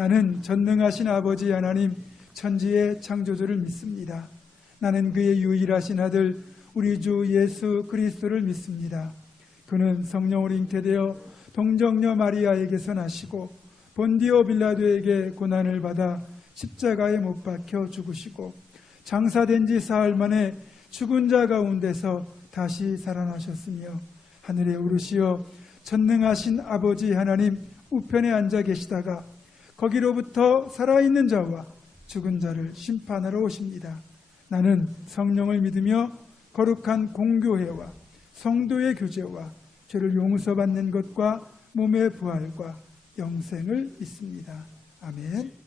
나는 전능하신 아버지 하나님 천지의 창조주를 믿습니다. 나는 그의 유일하신 아들 우리 주 예수 그리스도를 믿습니다. 그는 성령으로 잉태되어 동정녀 마리아에게서 나시고 본디오 빌라도에게 고난을 받아 십자가에 못 박혀 죽으시고 장사된 지 사흘 만에 죽은 자 가운데서 다시 살아나셨으며 하늘에 오르시어 전능하신 아버지 하나님 우편에 앉아 계시다가 거기로부터 살아있는 자와 죽은 자를 심판하러 오십니다. 나는 성령을 믿으며 거룩한 공교회와 성도의 교제와 죄를 용서받는 것과 몸의 부활과 영생을 믿습니다. 아멘.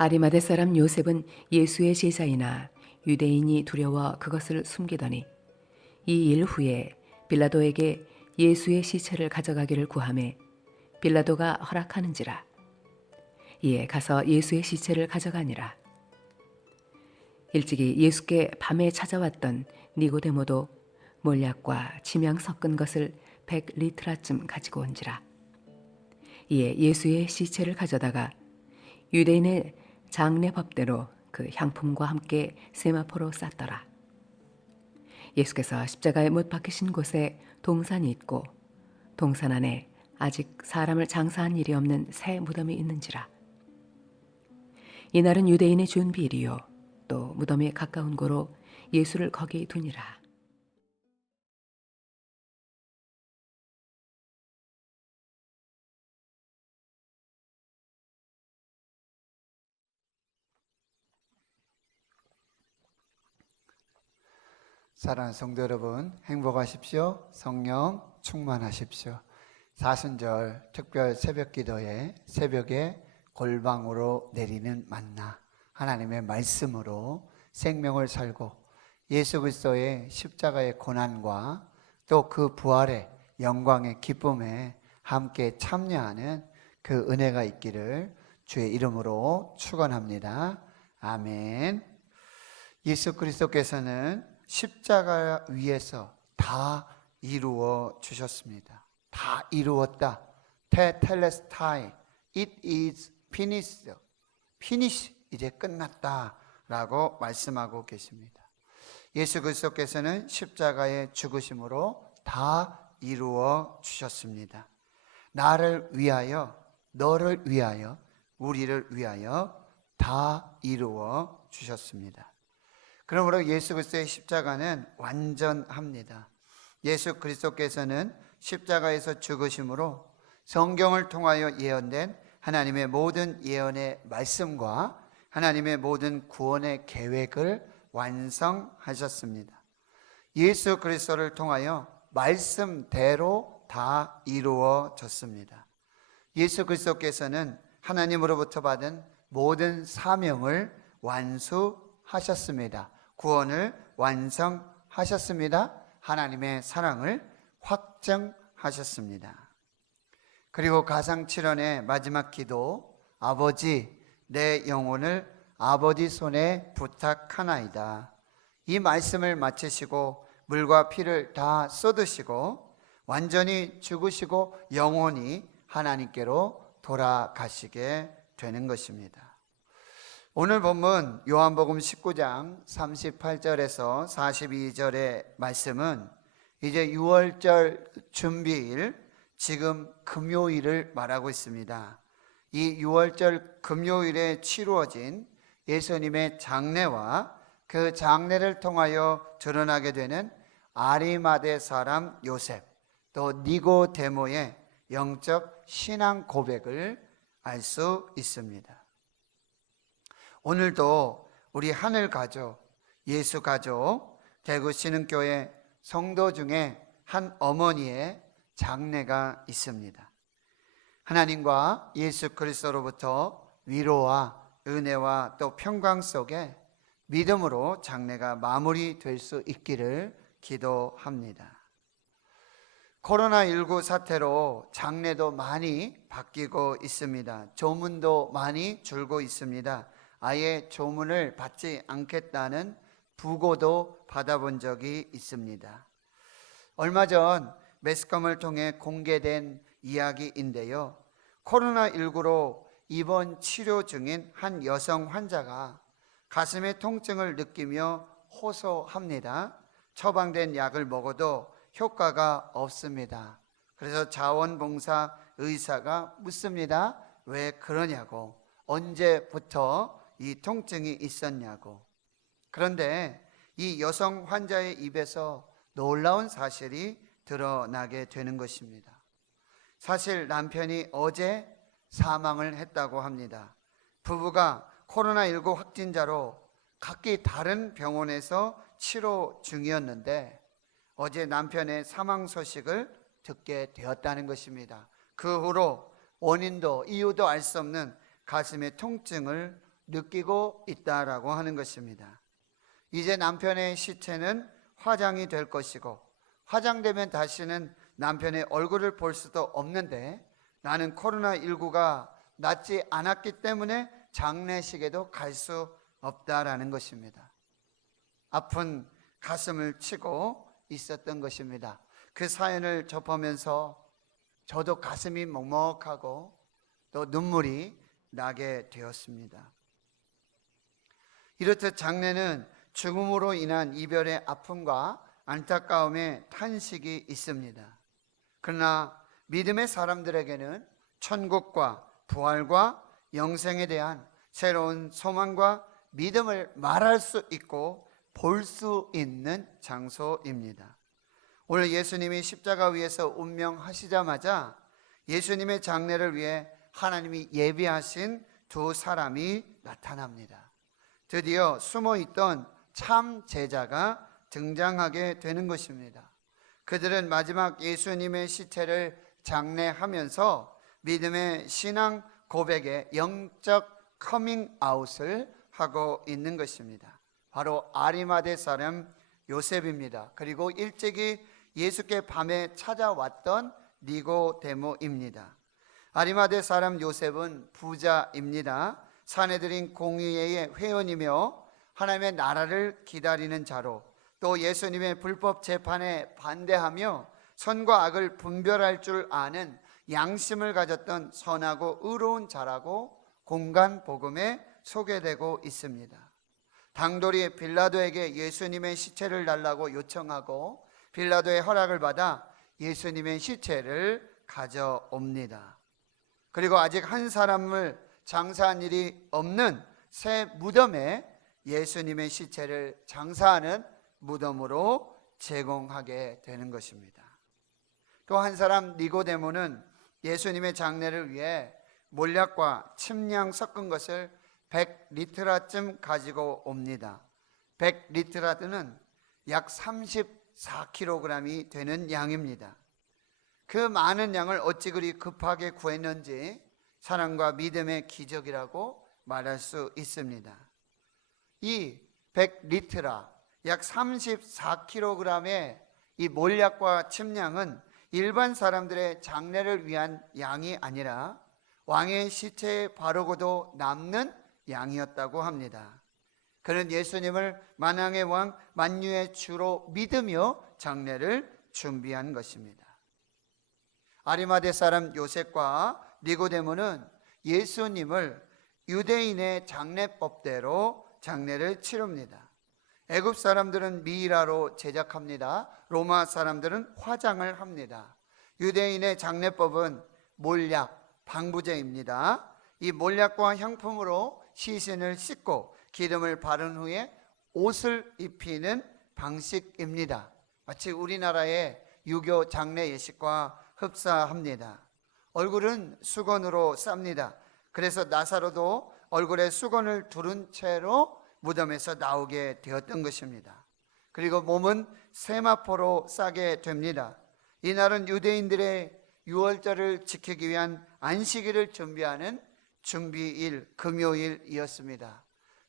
아리마대 사람 요셉은 예수의 제자이나 유대인이 두려워 그것을 숨기더니 이 일 후에 빌라도에게 예수의 시체를 가져가기를 구하매 빌라도가 허락하는지라. 이에 가서 예수의 시체를 가져가니라. 일찍이 예수께 밤에 찾아왔던 니고데모도 몰약과 침향 섞은 것을 100리트라쯤 가지고 온지라. 이에 예수의 시체를 가져다가 유대인의 장례 법대로 그 향품과 함께 세마포로 쌌더라. 예수께서 십자가에 못 박히신 곳에 동산이 있고 동산 안에 아직 사람을 장사한 일이 없는 새 무덤이 있는지라. 이날은 유대인의 준비일이요 또 무덤에 가까운 고로 예수를 거기 두니라. 사랑하는 성도 여러분, 행복하십시오. 성령 충만하십시오. 사순절 특별 새벽 기도에 새벽에 골방으로 내리는 만나, 하나님의 말씀으로 생명을 살고 예수 그리스도의 십자가의 고난과 또 그 부활의 영광의 기쁨에 함께 참여하는 그 은혜가 있기를 주의 이름으로 축원합니다. 아멘. 예수 그리스도께서는 십자가 위에서 다 이루어 주셨습니다. 다 이루었다. 테텔레스타이. It is finished. finish. 이제 끝났다 라고 말씀하고 계십니다. 예수 그리스도께서는 십자가의 죽으심으로 다 이루어 주셨습니다. 나를 위하여, 너를 위하여, 우리를 위하여 다 이루어 주셨습니다. 그러므로 예수 그리스도의 십자가는 완전합니다. 예수 그리스도께서는 십자가에서 죽으심으로 성경을 통하여 예언된 하나님의 모든 예언의 말씀과 하나님의 모든 구원의 계획을 완성하셨습니다. 예수 그리스도를 통하여 말씀대로 다 이루어졌습니다. 예수 그리스도께서는 하나님으로부터 받은 모든 사명을 완수하셨습니다. 구원을 완성하셨습니다. 하나님의 사랑을 확정하셨습니다. 그리고 가상칠언의 마지막 기도, 아버지 내 영혼을 아버지 손에 부탁하나이다. 이 말씀을 마치시고 물과 피를 다 쏟으시고 완전히 죽으시고 영원히 하나님께로 돌아가시게 되는 것입니다. 오늘 본문 요한복음 19장 38절에서 42절의 말씀은 이제 6월절 준비일, 지금 금요일을 말하고 있습니다. 이 6월절 금요일에 치루어진 예수님의 장례와 그 장례를 통하여 드러나게 되는 아리마대 사람 요셉, 또 니고데모의 영적 신앙 고백을 알 수 있습니다. 오늘도 우리 하늘 가족, 예수 가족, 대구 신흥교회 성도 중에 한 어머니의 장례가 있습니다. 하나님과 예수 그리스도로부터 위로와 은혜와 또 평강 속에 믿음으로 장례가 마무리될 수 있기를 기도합니다. 코로나19 사태로 장례도 많이 바뀌고 있습니다. 조문도 많이 줄고 있습니다. 아예 조문을 받지 않겠다는 부고도 받아본 적이 있습니다. 얼마 전 매스컴을 통해 공개된 이야기인데요. 코로나19로 입원 치료 중인 한 여성 환자가 가슴의 통증을 느끼며 호소합니다. 처방된 약을 먹어도 효과가 없습니다. 그래서 자원봉사 의사가 묻습니다. 왜 그러냐고, 언제부터 이 통증이 있었냐고. 그런데 이 여성 환자의 입에서 놀라운 사실이 드러나게 되는 것입니다. 사실 남편이 어제 사망을 했다고 합니다. 부부가 코로나19 확진자로 각기 다른 병원에서 치료 중이었는데 어제 남편의 사망 소식을 듣게 되었다는 것입니다. 그 후로 원인도 이유도 알 수 없는 가슴의 통증을 느끼고 있다라고 하는 것입니다. 이제 남편의 시체는 화장이 될 것이고 화장되면 다시는 남편의 얼굴을 볼 수도 없는데 나는 코로나19가 낫지 않았기 때문에 장례식에도 갈 수 없다라는 것입니다. 아픈 가슴을 치고 있었던 것입니다. 그 사연을 접하면서 저도 가슴이 먹먹하고 또 눈물이 나게 되었습니다. 이렇듯 장례는 죽음으로 인한 이별의 아픔과 안타까움의 탄식이 있습니다. 그러나 믿음의 사람들에게는 천국과 부활과 영생에 대한 새로운 소망과 믿음을 말할 수 있고 볼 수 있는 장소입니다. 오늘 예수님이 십자가 위에서 운명하시자마자 예수님의 장례를 위해 하나님이 예비하신 두 사람이 나타납니다. 드디어 숨어있던 참 제자가 등장하게 되는 것입니다. 그들은 마지막 예수님의 시체를 장례하면서 믿음의 신앙 고백의 영적 커밍아웃을 하고 있는 것입니다. 바로 아리마대 사람 요셉입니다. 그리고 일찍이 예수께 밤에 찾아왔던 니고데모입니다. 아리마대 사람 요셉은 부자입니다. 산헤드린 공의회의 회원이며 하나님의 나라를 기다리는 자로 또 예수님의 불법 재판에 반대하며 선과 악을 분별할 줄 아는 양심을 가졌던 선하고 의로운 자라고 공간 복음에 소개되고 있습니다. 당돌이 빌라도에게 예수님의 시체를 달라고 요청하고 빌라도의 허락을 받아 예수님의 시체를 가져옵니다. 그리고 아직 한 사람을 장사한 일이 없는 새 무덤에 예수님의 시체를 장사하는 무덤으로 제공하게 되는 것입니다. 또 한 사람 니고데모는 예수님의 장례를 위해 몰약과 침량 섞은 것을 100리트라쯤 가지고 옵니다. 100리트라는 약 34kg이 되는 양입니다. 그 많은 양을 어찌 그리 급하게 구했는지 사랑과 믿음의 기적이라고 말할 수 있습니다. 이 100리트라 약 34kg의 이 몰약과 침량은 일반 사람들의 장례를 위한 양이 아니라 왕의 시체에 바르고도 남는 양이었다고 합니다. 그는 예수님을 만왕의 왕 만유의 주로 믿으며 장례를 준비한 것입니다. 아리마대 사람 요셉과 니고데모는 예수님을 유대인의 장례법대로 장례를 치릅니다. 애굽 사람들은 미이라로 제작합니다. 로마 사람들은 화장을 합니다. 유대인의 장례법은 몰약, 방부제입니다. 이 몰약과 향품으로 시신을 씻고 기름을 바른 후에 옷을 입히는 방식입니다. 마치 우리나라의 유교 장례 예식과 흡사합니다. 얼굴은 수건으로 쌉니다. 그래서 나사로도 얼굴에 수건을 두른 채로 무덤에서 나오게 되었던 것입니다. 그리고 몸은 세마포로 싸게 됩니다. 이날은 유대인들의 유월절을 지키기 위한 안식일을 준비하는 준비일, 금요일이었습니다.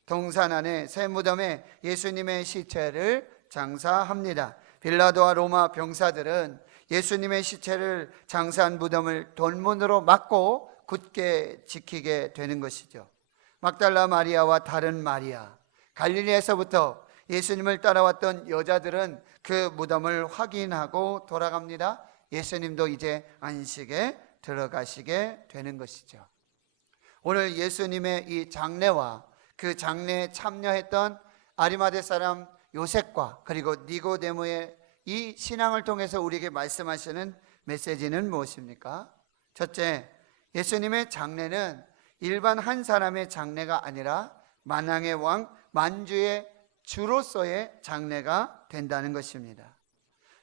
동산 안에 새 무덤에 예수님의 시체를 장사합니다. 빌라도와 로마 병사들은 예수님의 시체를 장사한 무덤을 돌문으로 막고 굳게 지키게 되는 것이죠. 막달라 마리아와 다른 마리아, 갈릴리에서부터 예수님을 따라왔던 여자들은 그 무덤을 확인하고 돌아갑니다. 예수님도 이제 안식에 들어가시게 되는 것이죠. 오늘 예수님의 이 장례와 그 장례에 참여했던 아리마대 사람 요셉과 그리고 니고데모의 이 신앙을 통해서 우리에게 말씀하시는 메시지는 무엇입니까? 첫째, 예수님의 장례는 일반 한 사람의 장례가 아니라 만왕의 왕 만주의 주로서의 장례가 된다는 것입니다.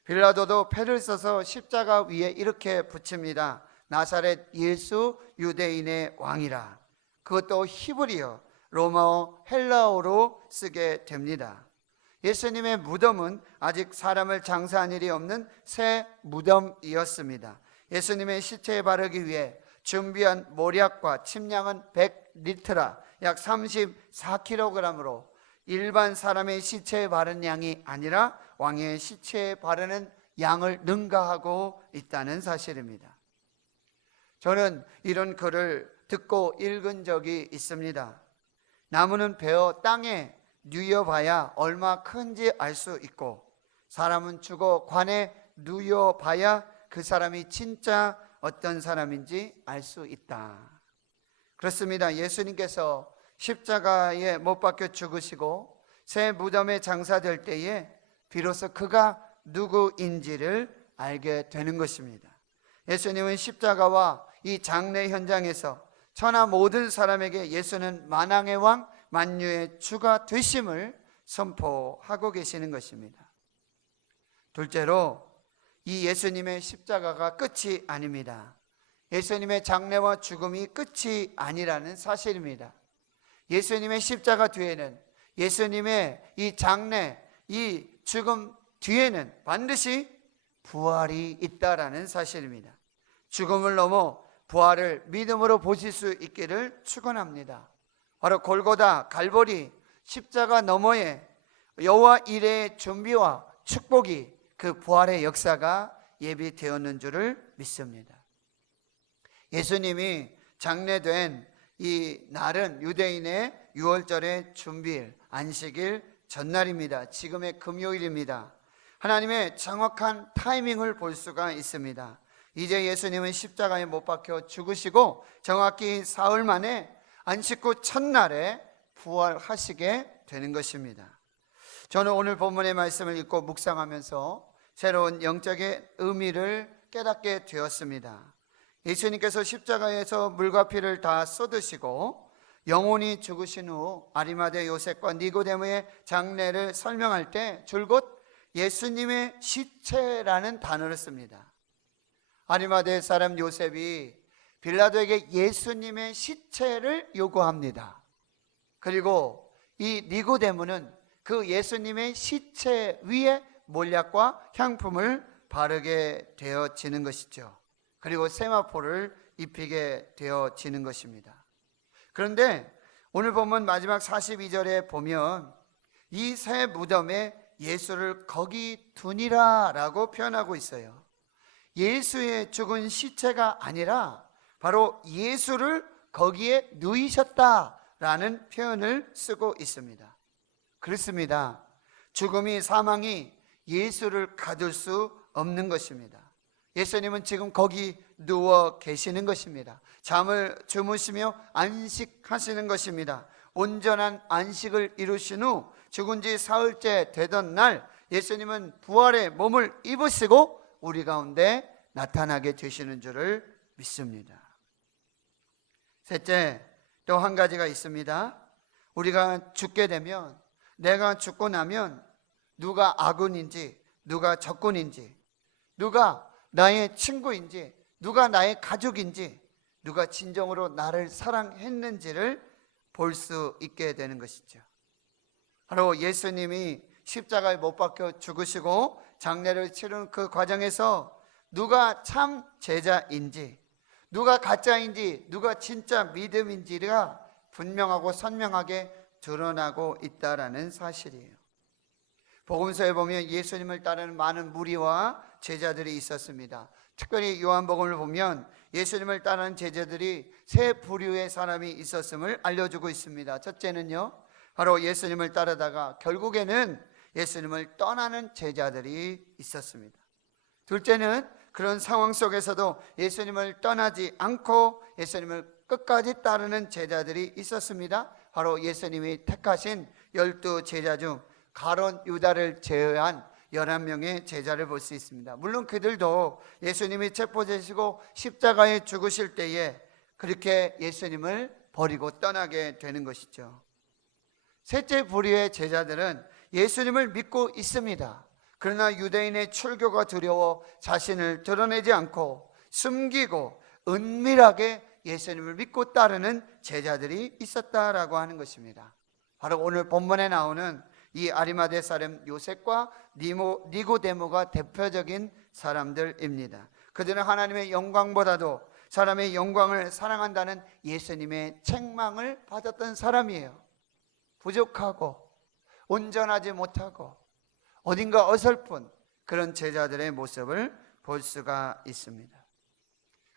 빌라도도 패를 써서 십자가 위에 이렇게 붙입니다. 나사렛 예수 유대인의 왕이라. 그것도 히브리어, 로마어, 헬라어로 쓰게 됩니다. 예수님의 무덤은 아직 사람을 장사한 일이 없는 새 무덤이었습니다. 예수님의 시체에 바르기 위해 준비한 몰약과 침량은 100리트라, 약 34kg으로 일반 사람의 시체에 바른 양이 아니라 왕의 시체에 바르는 양을 능가하고 있다는 사실입니다. 저는 이런 글을 듣고 읽은 적이 있습니다. 나무는 베어 땅에 누여봐야 얼마 큰지 알 수 있고, 사람은 죽어 관에 누여봐야 그 사람이 진짜 어떤 사람인지 알 수 있다. 그렇습니다. 예수님께서 십자가에 못 박혀 죽으시고 새 무덤에 장사될 때에 비로소 그가 누구인지를 알게 되는 것입니다. 예수님은 십자가와 이 장례 현장에서 천하 모든 사람에게 예수는 만왕의 왕, 만유의 주가 되심을 선포하고 계시는 것입니다. 둘째로, 이 예수님의 십자가가 끝이 아닙니다. 예수님의 장례와 죽음이 끝이 아니라는 사실입니다. 예수님의 십자가 뒤에는, 예수님의 이 장례, 이 죽음 뒤에는 반드시 부활이 있다라는 사실입니다. 죽음을 넘어 부활을 믿음으로 보실 수 있기를 축원합니다. 바로 골고다 갈보리 십자가 너머에 여호와 이레의 준비와 축복이 그 부활의 역사가 예비되었는 줄을 믿습니다. 예수님이 장례된 이 날은 유대인의 유월절의 준비일, 안식일 전날입니다. 지금의 금요일입니다. 하나님의 정확한 타이밍을 볼 수가 있습니다. 이제 예수님은 십자가에 못 박혀 죽으시고 정확히 사흘 만에 안식 후 첫날에 부활하시게 되는 것입니다. 저는 오늘 본문의 말씀을 읽고 묵상하면서 새로운 영적인 의미를 깨닫게 되었습니다. 예수님께서 십자가에서 물과 피를 다 쏟으시고 영혼이 죽으신 후 아리마대 요셉과 니고데모의 장례를 설명할 때 줄곧 예수님의 시체라는 단어를 씁니다. 아리마대 사람 요셉이 빌라도에게 예수님의 시체를 요구합니다. 그리고 이 니고데모는 그 예수님의 시체 위에 몰약과 향품을 바르게 되어지는 것이죠. 그리고 세마포를 입히게 되어지는 것입니다. 그런데 오늘 본문 마지막 42절에 보면 이 새 무덤에 예수를 거기 두니라 라고 표현하고 있어요. 예수의 죽은 시체가 아니라 바로 예수를 거기에 누이셨다라는 표현을 쓰고 있습니다. 그렇습니다. 죽음이, 사망이 예수를 가둘 수 없는 것입니다. 예수님은 지금 거기 누워 계시는 것입니다. 잠을 주무시며 안식하시는 것입니다. 온전한 안식을 이루신 후 죽은 지 사흘째 되던 날 예수님은 부활의 몸을 입으시고 우리 가운데 나타나게 되시는 줄을 믿습니다. 셋째, 또 한 가지가 있습니다. 우리가 죽게 되면, 내가 죽고 나면 누가 아군인지, 누가 적군인지, 누가 나의 친구인지, 누가 나의 가족인지, 누가 진정으로 나를 사랑했는지를 볼 수 있게 되는 것이죠. 바로 예수님이 십자가에 못 박혀 죽으시고 장례를 치르는 그 과정에서 누가 참 제자인지, 누가 가짜인지, 누가 진짜 믿음인지가 분명하고 선명하게 드러나고 있다라는 사실이에요. 복음서에 보면 예수님을 따르는 많은 무리와 제자들이 있었습니다. 특별히 요한복음을 보면 예수님을 따르는 제자들이 세 부류의 사람이 있었음을 알려주고 있습니다. 첫째는요, 바로 예수님을 따르다가 결국에는 예수님을 떠나는 제자들이 있었습니다. 둘째는 그런 상황 속에서도 예수님을 떠나지 않고 예수님을 끝까지 따르는 제자들이 있었습니다. 바로 예수님이 택하신 12 제자 중 가룟 유다를 제외한 11명의 제자를 볼 수 있습니다. 물론 그들도 예수님이 체포되시고 십자가에 죽으실 때에 그렇게 예수님을 버리고 떠나게 되는 것이죠. 셋째 부류의 제자들은 예수님을 믿고 있습니다. 그러나 유대인의 출교가 두려워 자신을 드러내지 않고 숨기고 은밀하게 예수님을 믿고 따르는 제자들이 있었다라고 하는 것입니다. 바로 오늘 본문에 나오는 이 아리마대 사람 요셉과 니고데모가 대표적인 사람들입니다. 그들은 하나님의 영광보다도 사람의 영광을 사랑한다는 예수님의 책망을 받았던 사람이에요. 부족하고 온전하지 못하고 어딘가 어설픈 그런 제자들의 모습을 볼 수가 있습니다.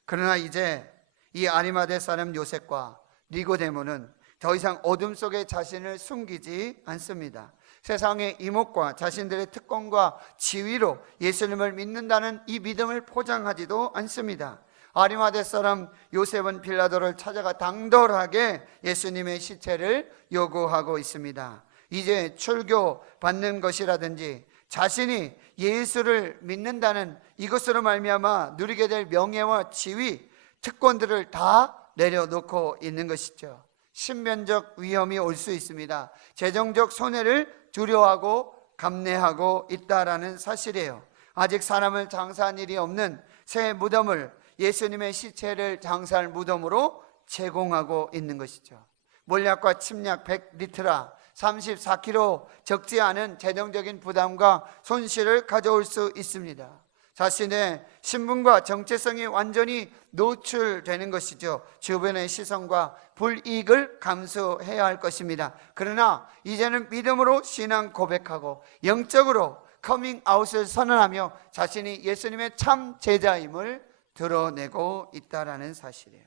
그러나 이제 이 아리마대 사람 요셉과 니고데모는 더 이상 어둠 속에 자신을 숨기지 않습니다. 세상의 이목과 자신들의 특권과 지위로 예수님을 믿는다는 이 믿음을 포장하지도 않습니다. 아리마대 사람 요셉은 빌라도를 찾아가 당돌하게 예수님의 시체를 요구하고 있습니다. 이제 출교 받는 것이라든지 자신이 예수를 믿는다는 이것으로 말미암아 누리게 될 명예와 지위, 특권들을 다 내려놓고 있는 것이죠. 신변적 위험이 올 수 있습니다. 재정적 손해를 두려워하고 감내하고 있다라는 사실이에요. 아직 사람을 장사한 일이 없는 새 무덤을 예수님의 시체를 장사할 무덤으로 제공하고 있는 것이죠. 몰약과 침략 100리트라 34kg 적지 않은 재정적인 부담과 손실을 가져올 수 있습니다. 자신의 신분과 정체성이 완전히 노출되는 것이죠. 주변의 시선과 불이익을 감수해야 할 것입니다. 그러나 이제는 믿음으로 신앙 고백하고 영적으로 커밍아웃을 선언하며 자신이 예수님의 참 제자임을 드러내고 있다라는 사실이에요.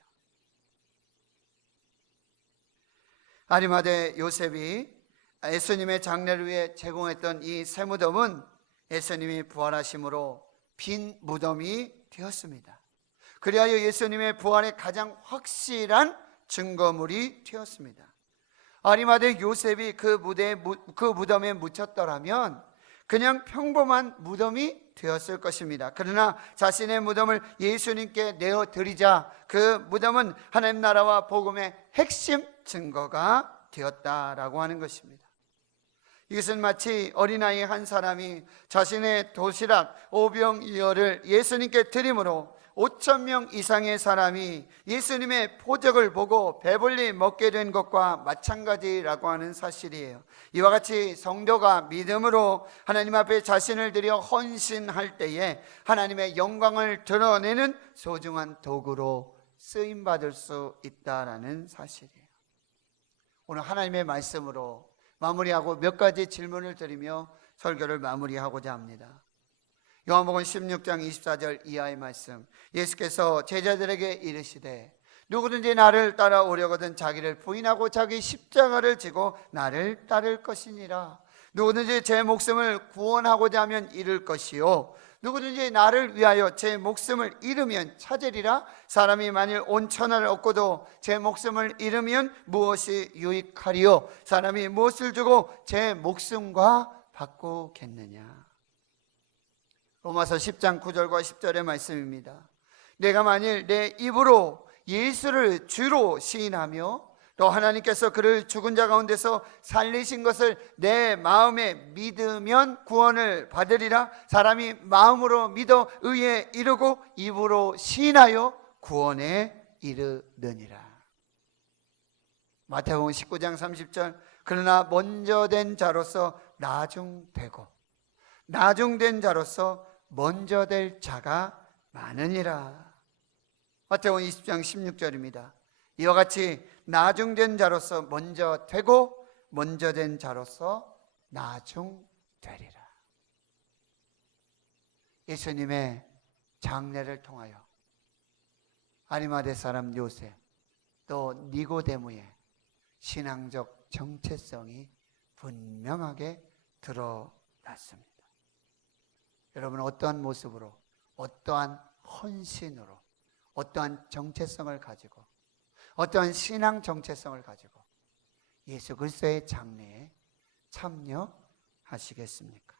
아리마대 요셉이 예수님의 장례를 위해 제공했던 이 새 무덤은 예수님이 부활하심으로 빈 무덤이 되었습니다. 그리하여 예수님의 부활의 가장 확실한 증거물이 되었습니다. 아리마대 요셉이 그 무덤에 묻혔더라면 그냥 평범한 무덤이 되었을 것입니다. 그러나 자신의 무덤을 예수님께 내어드리자 그 무덤은 하나님 나라와 복음의 핵심 증거가 되었다라고 하는 것입니다. 이것은 마치 어린아이 한 사람이 자신의 도시락 5병2어를 예수님께 드림으로 5,000명 이상의 사람이 예수님의 표적을 보고 배불리 먹게 된 것과 마찬가지라고 하는 사실이에요. 이와 같이 성도가 믿음으로 하나님 앞에 자신을 드려 헌신할 때에 하나님의 영광을 드러내는 소중한 도구로 쓰임받을 수 있다라는 사실이에요. 오늘 하나님의 말씀으로 마무리하고 몇 가지 질문을 드리며 설교를 마무리하고자 합니다. 요한복음 16장 24절 이하의 말씀, 예수께서 제자들에게 이르시되 누구든지 나를 따라오려거든 자기를 부인하고 자기 십자가를 지고 나를 따를 것이니라. 누구든지 제 목숨을 구원하고자 하면 잃을 것이요 누구든지 나를 위하여 제 목숨을 잃으면 찾으리라. 사람이 만일 온 천하를 얻고도 제 목숨을 잃으면 무엇이 유익하리요? 사람이 무엇을 주고 제 목숨과 바꾸겠느냐? 로마서 10장 9절과 10절의 말씀입니다. 내가 만일 내 입으로 예수를 주로 시인하며 또 하나님께서 그를 죽은 자 가운데서 살리신 것을 내 마음에 믿으면 구원을 받으리라. 사람이 마음으로 믿어 의에 이르고 입으로 시인하여 구원에 이르느니라. 마태복음 19장 30절, 그러나 먼저 된 자로서 나중되고 나중된 자로서 먼저 될 자가 많으니라. 마태복음 20장 16절입니다. 이와 같이 나중된 자로서 먼저 되고 먼저 된 자로서 나중되리라. 예수님의 장례를 통하여 아리마대 사람 요셉 또 니고데모의 신앙적 정체성이 분명하게 드러났습니다. 여러분, 어떠한 모습으로, 어떠한 헌신으로, 어떠한 정체성을 가지고, 어떠한 신앙 정체성을 가지고 예수 그리스도의 장례에 참여하시겠습니까?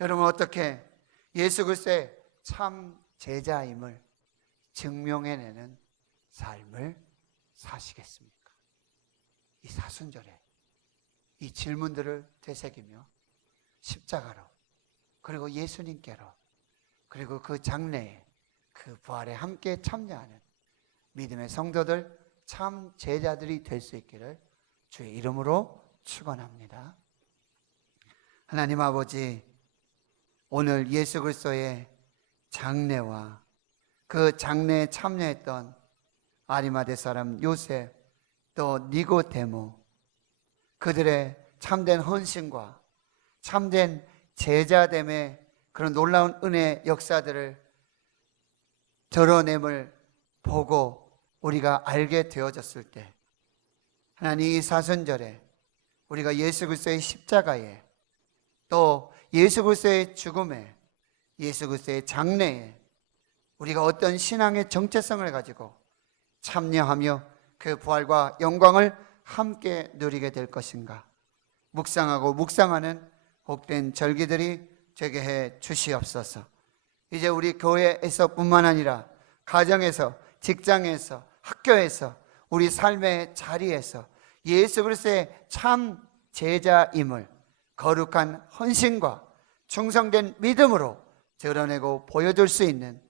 여러분, 어떻게 예수 그리스도의 참 제자임을 증명해내는 삶을 사시겠습니까? 이 사순절에 이 질문들을 되새기며 십자가로, 그리고 예수님께로, 그리고 그 장래에 그 부활에 함께 참여하는 믿음의 성도들, 참 제자들이 될 수 있기를 주의 이름으로 축원합니다. 하나님 아버지, 오늘 예수 그리스도의 장래와 그 장래에 참여했던 아리마대 사람 요셉, 또 니고데모, 그들의 참된 헌신과 참된 제자됨의 그런 놀라운 은혜 역사들을 드러냄을 보고 우리가 알게 되어졌을 때, 하나님 이 사순절에 우리가 예수 그리스도의 십자가에, 또 예수 그리스도의 죽음에, 예수 그리스도의 장래에 우리가 어떤 신앙의 정체성을 가지고 참여하며 그 부활과 영광을 함께 누리게 될 것인가, 묵상하고 묵상하는 복된 절기들이 되게 해 주시옵소서. 이제 우리 교회에서 뿐만 아니라 가정에서, 직장에서, 학교에서, 우리 삶의 자리에서 예수 그리스도의 참 제자임을 거룩한 헌신과 충성된 믿음으로 드러내고 보여줄 수 있는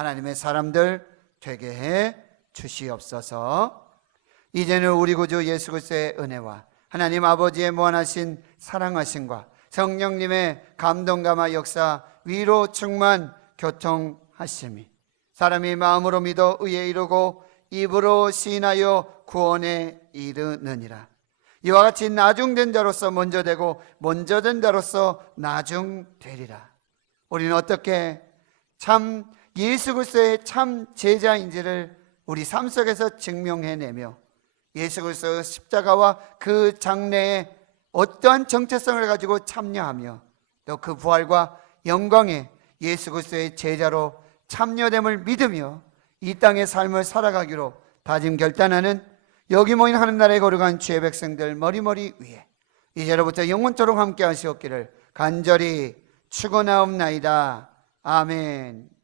하나님의 사람들 되게 해 주시옵소서. 이제는 우리 구주 예수 그리스도의 은혜와 하나님 아버지의 무한하신 사랑하심과 성령님의 감동감화 역사, 위로 충만 교통하심이 사람이 마음으로 믿어 의에 이르고 입으로 시인하여 구원에 이르느니라. 이와 같이 나중된 자로서 먼저 되고 먼저 된 자로서 나중되리라. 우리는 어떻게 참 예수 그리스도의 참 제자인지를 우리 삶 속에서 증명해내며 예수 그리스도의 십자가와 그 장래에 어떠한 정체성을 가지고 참여하며 또 그 부활과 영광에 예수 그리스도의 제자로 참여됨을 믿으며 이 땅의 삶을 살아가기로 다짐 결단하는 여기 모인 하는 나라의 거룩한 주의 백성들 머리머리 위에 이제로부터 영원토록 함께 하시옵기를 간절히 축원하옵나이다. 아멘.